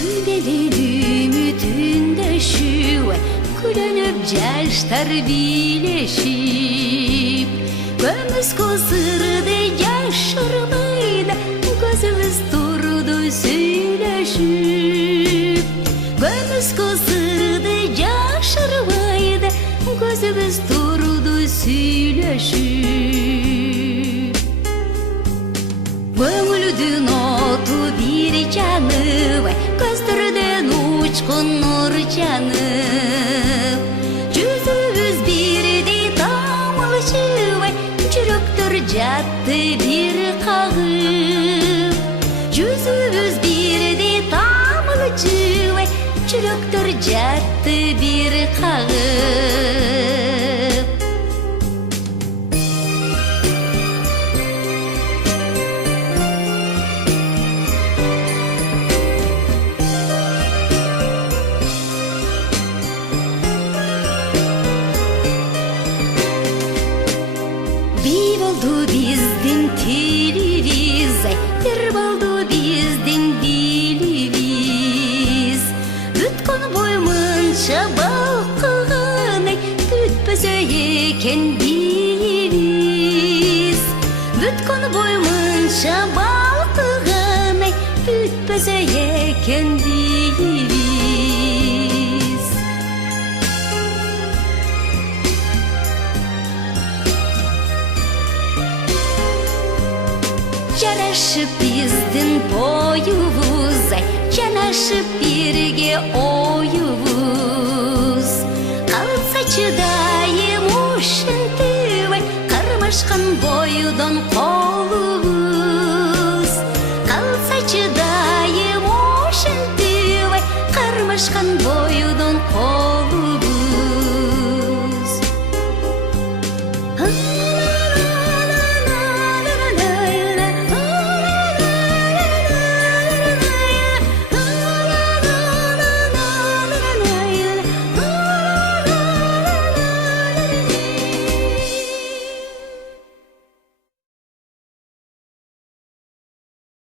Ümitündöşüp Күлөнүп жаштар бийлешип Көмүс козырды жашырмайда Көзүбүз турду сүйлөшүп Көмүс козырды жашырмайда Көзүбүз турду сүйлөшүп Көңүлдүн оту бир жанып Көздөрдөн учкун нур жанып Жүзүбүз бирдей тамылчып Жүрөктөр жатты бир кагып Жүзүбүз бирдей тамылчып Жүрөктөр жатты бир кагып Bir boldu bizdin tilimiz, bir boldu bizdin dilimiz. Bütkün boymunça balkıgan, bütpöze eken dilimiz. Bütkün boymunça balkıgan, bütpöze eken dilimiz. Жanaşıp bizdin boyubuz, janaşıp birge oyubuz. Kalsa çıdayım uşuntu, karmaşkan boyudan